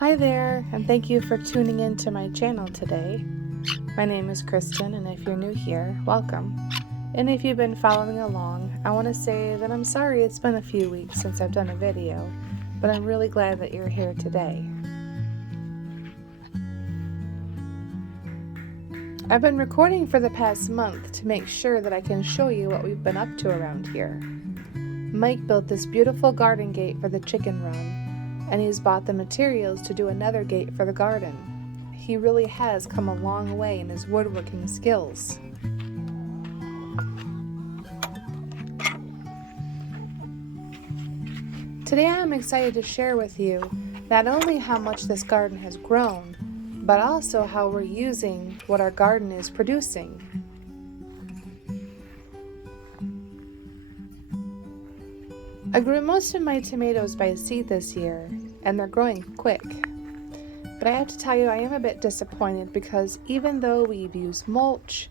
Hi there, and thank you for tuning in to my channel today. My name is Kristen, and if you're new here, welcome. And if you've been following along, I want to say that I'm sorry it's been a few weeks since I've done a video, but I'm really glad that you're here today. I've been recording for the past month to make sure that I can show you what we've been up to around here. Mike built this beautiful garden gate for the chicken run, and he's bought the materials to do another gate for the garden. He really has come a long way in his woodworking skills. Today I'm excited to share with you not only how much this garden has grown, but also how we're using what our garden is producing. I grew most of my tomatoes by seed this year, and they're growing quick. But I have to tell you, I am a bit disappointed because even though we've used mulch,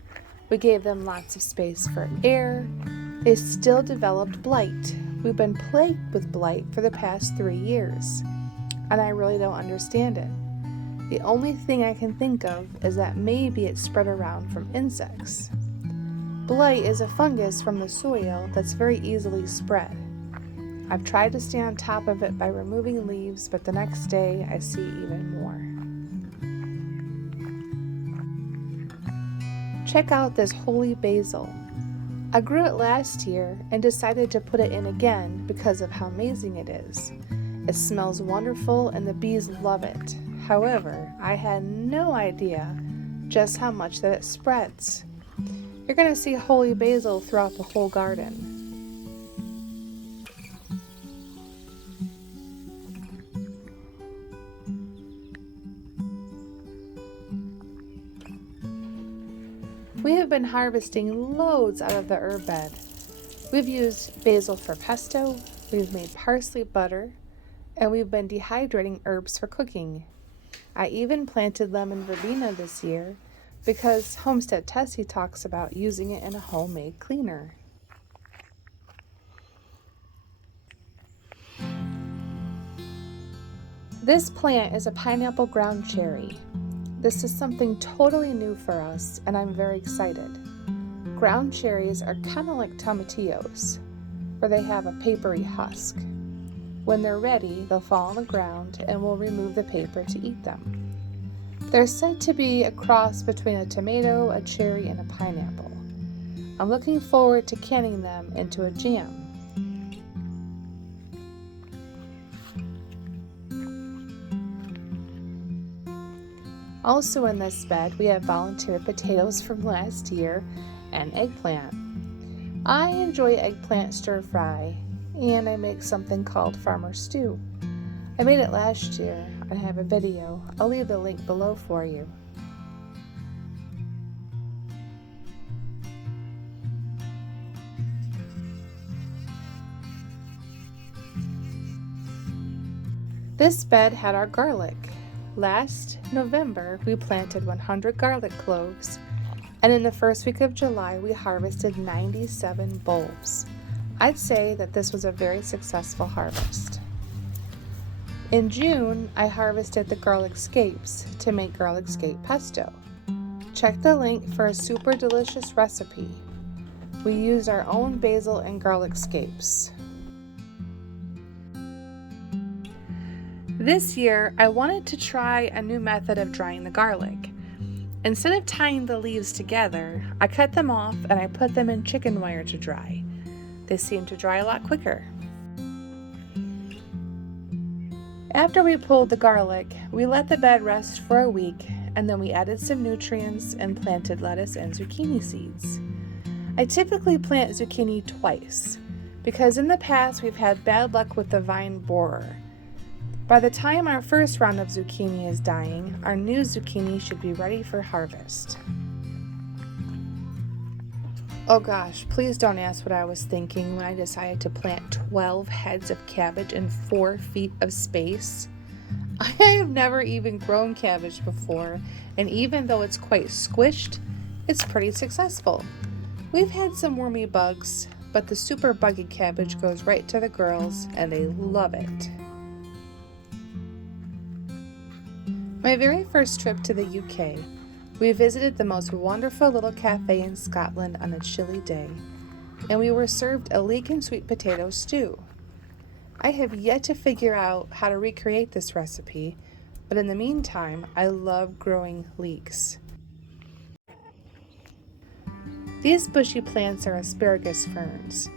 we gave them lots of space for air, they still developed blight. We've been plagued with blight for the past 3 years, and I really don't understand it. The only thing I can think of is that maybe it's spread around from insects. Blight is a fungus from the soil that's very easily spread. I've tried to stay on top of it by removing leaves, but the next day I see even more. Check out this holy basil. I grew it last year and decided to put it in again because of how amazing it is. It smells wonderful and the bees love it. However, I had no idea just how much that it spreads. You're going to see holy basil throughout the whole garden. We have been harvesting loads out of the herb bed. We've used basil for pesto, we've made parsley butter, and we've been dehydrating herbs for cooking. I even planted lemon verbena this year because Homestead Tessie talks about using it in a homemade cleaner. This plant is a pineapple ground cherry. This is something totally new for us, and I'm very excited. Ground cherries are kind of like tomatillos, where they have a papery husk. When they're ready, they'll fall on the ground, and we'll remove the paper to eat them. They're said to be a cross between a tomato, a cherry, and a pineapple. I'm looking forward to canning them into a jam. Also in this bed, we have volunteer potatoes from last year and eggplant. I enjoy eggplant stir fry, and I make something called farmer stew. I made it last year. I have a video. I'll leave the link below for you. This bed had our garlic. Last November, we planted 100 garlic cloves, and in the first week of July, we harvested 97 bulbs. I'd say that this was a very successful harvest. In June, I harvested the garlic scapes to make garlic scape pesto. Check the link for a super delicious recipe. We used our own basil and garlic scapes. This year, I wanted to try a new method of drying the garlic. Instead of tying the leaves together, I cut them off and I put them in chicken wire to dry. They seem to dry a lot quicker. After we pulled the garlic, we let the bed rest for a week, and then we added some nutrients and planted lettuce and zucchini seeds. I typically plant zucchini twice, because in the past we've had bad luck with the vine borer. By the time our first round of zucchini is dying, our new zucchini should be ready for harvest. Oh gosh, please don't ask what I was thinking when I decided to plant 12 heads of cabbage in 4 feet of space. I have never even grown cabbage before, and even though it's quite squished, it's pretty successful. We've had some wormy bugs, but the super buggy cabbage goes right to the girls, and they love it. My very first trip to the UK, we visited the most wonderful little cafe in Scotland on a chilly day, and we were served a leek and sweet potato stew. I have yet to figure out how to recreate this recipe, but in the meantime, I love growing leeks. These bushy plants are asparagus ferns.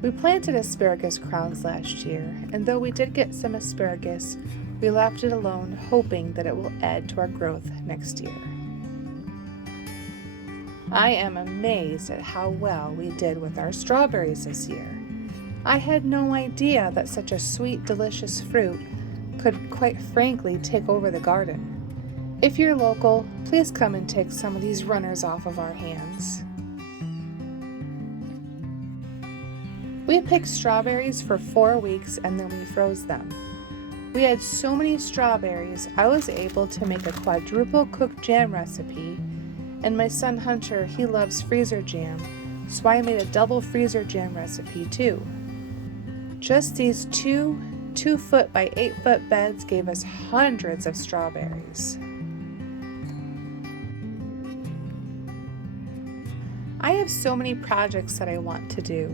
We planted asparagus crowns last year, and though we did get some asparagus, we left it alone, hoping that it will add to our growth next year. I am amazed at how well we did with our strawberries this year. I had no idea that such a sweet, delicious fruit could quite frankly take over the garden. If you're local, please come and take some of these runners off of our hands. We picked strawberries for 4 weeks and then we froze them. We had so many strawberries, I was able to make a quadruple cooked jam recipe, and my son Hunter, he loves freezer jam, so I made a double freezer jam recipe too. Just these 2-foot by 8-foot beds gave us hundreds of strawberries. I have so many projects that I want to do,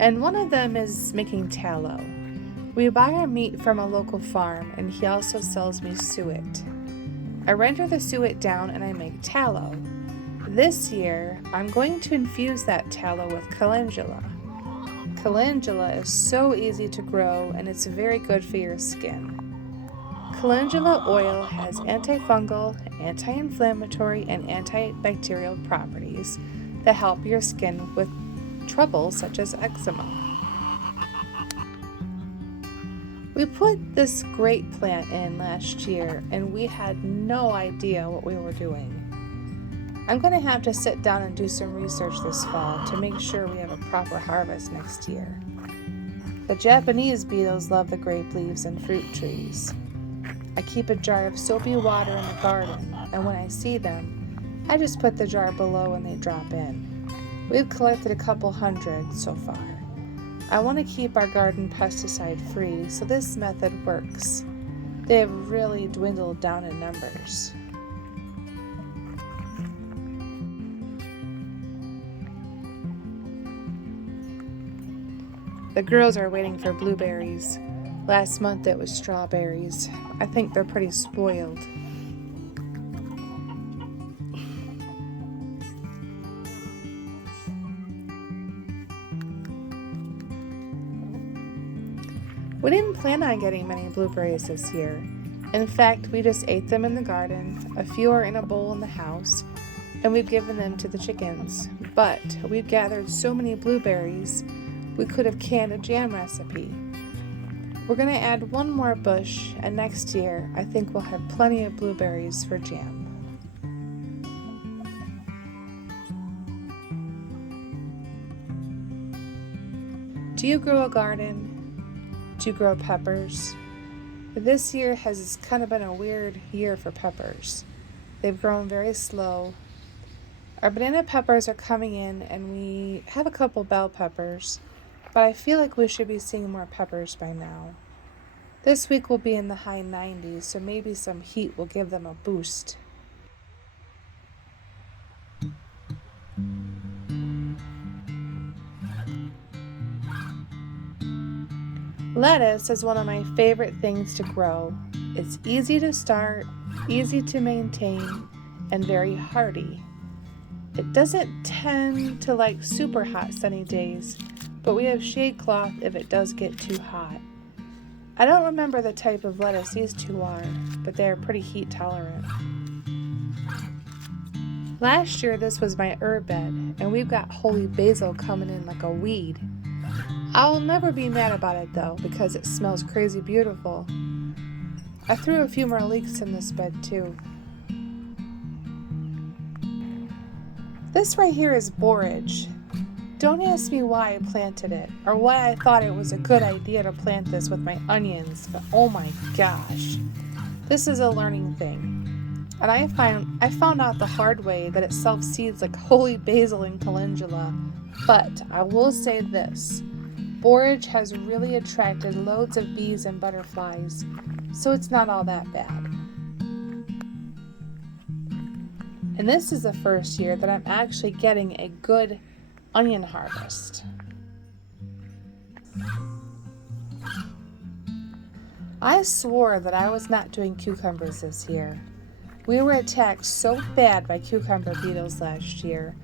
and one of them is making tallow. We buy our meat from a local farm, and he also sells me suet. I render the suet down and I make tallow. This year, I'm going to infuse that tallow with calendula. Calendula is so easy to grow and it's very good for your skin. Calendula oil has antifungal, anti-inflammatory, and antibacterial properties that help your skin with trouble such as eczema. We put this great plant in last year and we had no idea what we were doing. I'm going to have to sit down and do some research this fall to make sure we have a proper harvest next year. The Japanese beetles love the grape leaves and fruit trees. I keep a jar of soapy water in the garden, and when I see them, I just put the jar below and they drop in. We've collected a couple hundred so far. I want to keep our garden pesticide free, so this method works. They have really dwindled down in numbers. The girls are waiting for blueberries. Last month it was strawberries. I think they're pretty spoiled. We didn't plan on getting many blueberries this year. In fact, we just ate them in the garden, a few are in a bowl in the house, and we've given them to the chickens. But we've gathered so many blueberries, we could have canned a jam recipe. We're going to add one more bush, and next year I think we'll have plenty of blueberries for jam. Do you grow a garden? Do you grow peppers? This year has kind of been a weird year for peppers. They've grown very slow. Our banana peppers are coming in and we have a couple bell peppers, but I feel like we should be seeing more peppers by now. This week will be in the high 90s, so maybe some heat will give them a boost. Lettuce is one of my favorite things to grow. It's easy to start, easy to maintain, and very hardy. It doesn't tend to like super hot sunny days, but we have shade cloth if it does get too hot. I don't remember the type of lettuce these two are, but they are pretty heat tolerant. Last year this was my herb bed, and we've got holy basil coming in like a weed. I'll never be mad about it though, because it smells crazy beautiful. I threw a few more leeks in this bed too. This right here is borage. Don't ask me why I planted it, or why I thought it was a good idea to plant this with my onions, but oh my gosh. This is a learning thing. And I found out the hard way that it self-seeds like holy basil and calendula. But I will say this. Borage has really attracted loads of bees and butterflies, so it's not all that bad. And this is the first year that I'm actually getting a good onion harvest. I swore that I was not doing cucumbers this year. We were attacked so bad by cucumber beetles last year.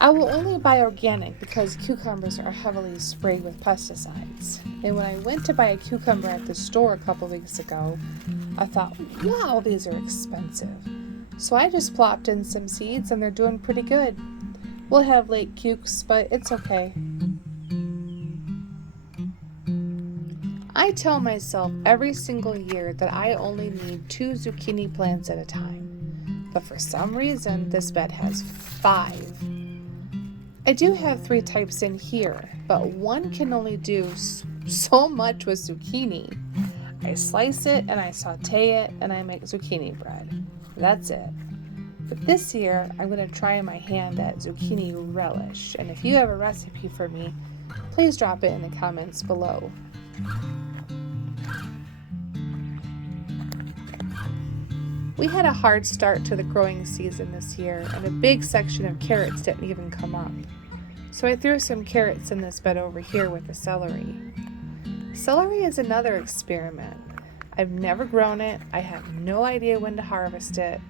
I will only buy organic because cucumbers are heavily sprayed with pesticides. And when I went to buy a cucumber at the store a couple weeks ago, I thought, wow, these are expensive. So I just plopped in some seeds and they're doing pretty good. We'll have late cukes, but it's okay. I tell myself every single year that I only need 2 zucchini plants at a time, but for some reason this bed has 5. I do have 3 types in here, but one can only do so much with zucchini. I slice it and I saute it and I make zucchini bread. That's it. But this year I'm going to try my hand at zucchini relish, and if you have a recipe for me, please drop it in the comments below. We had a hard start to the growing season this year, and a big section of carrots didn't even come up. So I threw some carrots in this bed over here with the celery. Celery is another experiment. I've never grown it. I have no idea when to harvest it.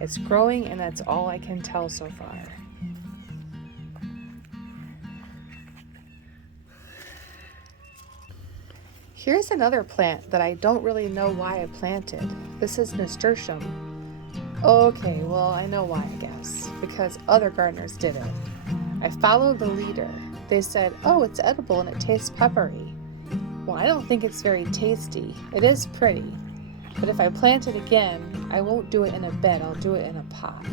It's growing, and that's all I can tell so far. Here's another plant that I don't really know why I planted. This is nasturtium. Okay, well, I know why, I guess. Because other gardeners did it. I followed the leader. They said, oh, it's edible and it tastes peppery. Well, I don't think it's very tasty. It is pretty. But if I plant it again, I won't do it in a bed. I'll do it in a pot.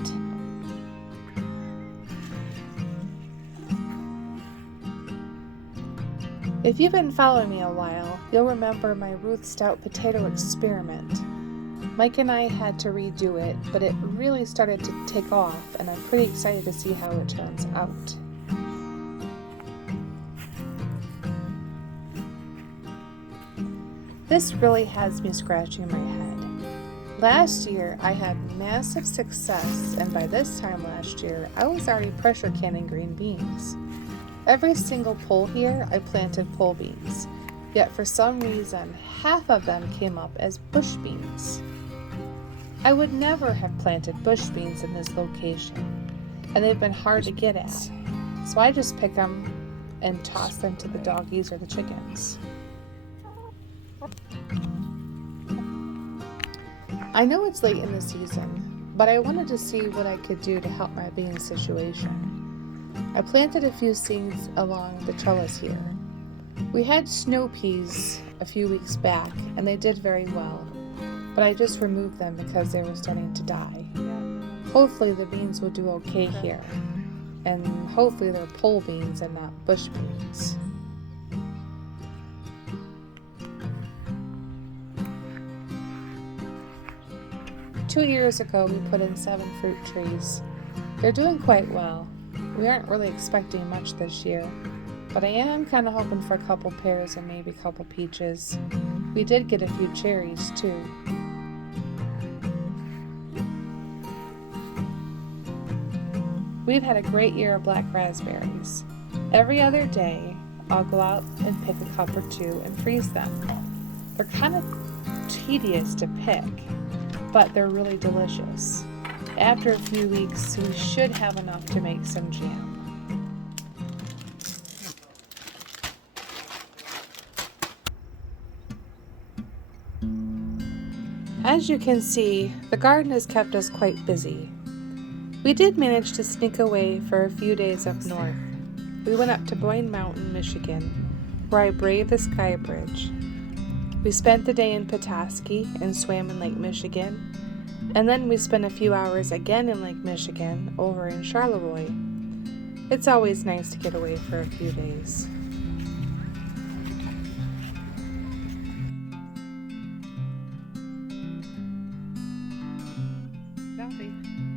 If you've been following me a while, you'll remember my Ruth Stout potato experiment. Mike and I had to redo it, but it really started to take off, and I'm pretty excited to see how it turns out. This really has me scratching my head. Last year, I had massive success, and by this time last year, I was already pressure canning green beans. Every single pole here, I planted pole beans, yet for some reason, half of them came up as bush beans. I would never have planted bush beans in this location, and they've been hard to get at, so I just pick them and toss them to the doggies or the chickens. I know it's late in the season, but I wanted to see what I could do to help my bean situation. I planted a few seeds along the trellis here. We had snow peas a few weeks back, and they did very well, but I just removed them because they were starting to die. Hopefully the beans will do okay here, and hopefully they're pole beans and not bush beans. Two years ago, we put in 7 fruit trees. They're doing quite well. We aren't really expecting much this year, but I am kind of hoping for a couple pears and maybe a couple peaches. We did get a few cherries too. We've had a great year of black raspberries. Every other day, I'll go out and pick a cup or 2 and freeze them. They're kind of tedious to pick, but they're really delicious. After a few weeks, we should have enough to make some jam. As you can see, the garden has kept us quite busy. We did manage to sneak away for a few days up north. We went up to Boyne Mountain, Michigan, where I braved the Sky Bridge. We spent the day in Petoskey and swam in Lake Michigan. And then we spent a few hours again in Lake Michigan over in Charlevoix. It's always nice to get away for a few days.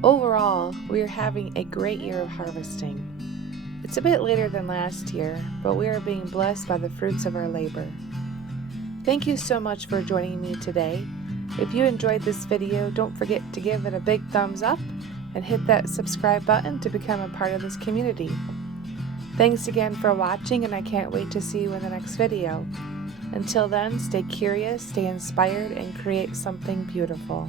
Overall, we are having a great year of harvesting. It's a bit later than last year, but we are being blessed by the fruits of our labor. Thank you so much for joining me today. If you enjoyed this video, don't forget to give it a big thumbs up and hit that subscribe button to become a part of this community. Thanks again for watching, and I can't wait to see you in the next video. Until then, stay curious, stay inspired, and create something beautiful.